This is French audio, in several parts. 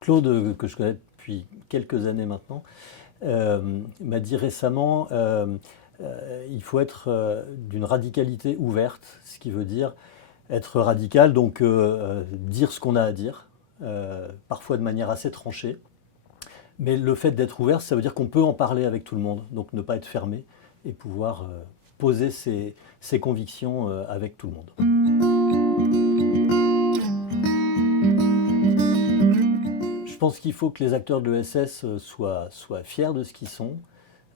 Claude, que je connais depuis quelques années maintenant, m'a dit récemment il faut être d'une radicalité ouverte, ce qui veut dire être radical, donc dire ce qu'on a à dire, parfois de manière assez tranchée. Mais le fait d'être ouvert, ça veut dire qu'on peut en parler avec tout le monde, donc ne pas être fermé et pouvoir poser ses convictions avec tout le monde. Je pense qu'il faut que les acteurs de l'ESS soient fiers de ce qu'ils sont,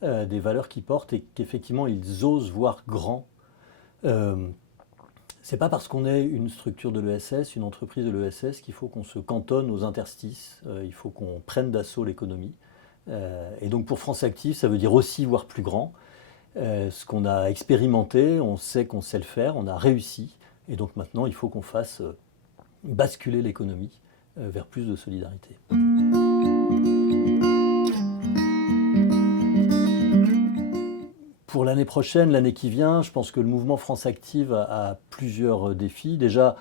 des valeurs qu'ils portent et qu'effectivement ils osent voir grand. Euh, c'est pas parce qu'on est une structure de l'ESS, une entreprise de l'ESS, qu'il faut qu'on se cantonne aux interstices. Il faut qu'on prenne d'assaut l'économie. Et donc pour France Active, ça veut dire aussi voir plus grand. Ce qu'on a expérimenté, on sait qu'on sait le faire, on a réussi. Et donc maintenant, il faut qu'on fasse basculer l'économie vers plus de solidarité. Pour l'année prochaine, l'année qui vient, je pense que le mouvement France Active a plusieurs défis. Déjà,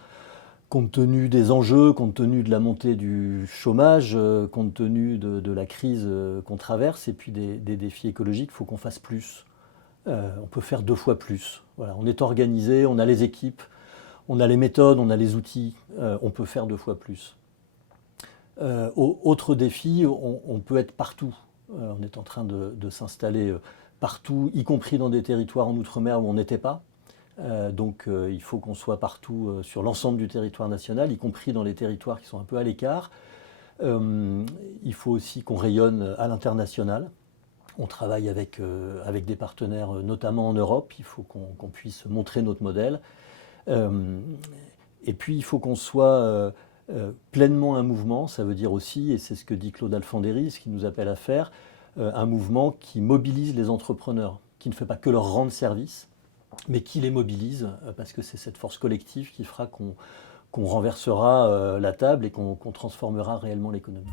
compte tenu des enjeux, compte tenu de la montée du chômage, compte tenu de la crise qu'on traverse, et puis des défis écologiques, il faut qu'on fasse plus. On peut faire 2 fois plus. Voilà, on est organisé, on a les équipes, on a les méthodes, on a les outils, on peut faire 2 fois plus. Autre défi, on peut être partout. On est en train de s'installer partout, y compris dans des territoires en Outre-mer où on n'était pas. Donc il faut qu'on soit partout sur l'ensemble du territoire national, y compris dans les territoires qui sont un peu à l'écart. Il faut aussi qu'on rayonne à l'international. On travaille avec des partenaires, notamment en Europe. Il faut qu'on puisse montrer notre modèle. Et puis il faut qu'on soit pleinement un mouvement. Ça veut dire aussi, et c'est ce que dit Claude Alfandéry, ce qu'il nous appelle à faire, un mouvement qui mobilise les entrepreneurs, qui ne fait pas que leur rendre service, mais qui les mobilise, parce que c'est cette force collective qui fera qu'on renversera la table et qu'on transformera réellement l'économie.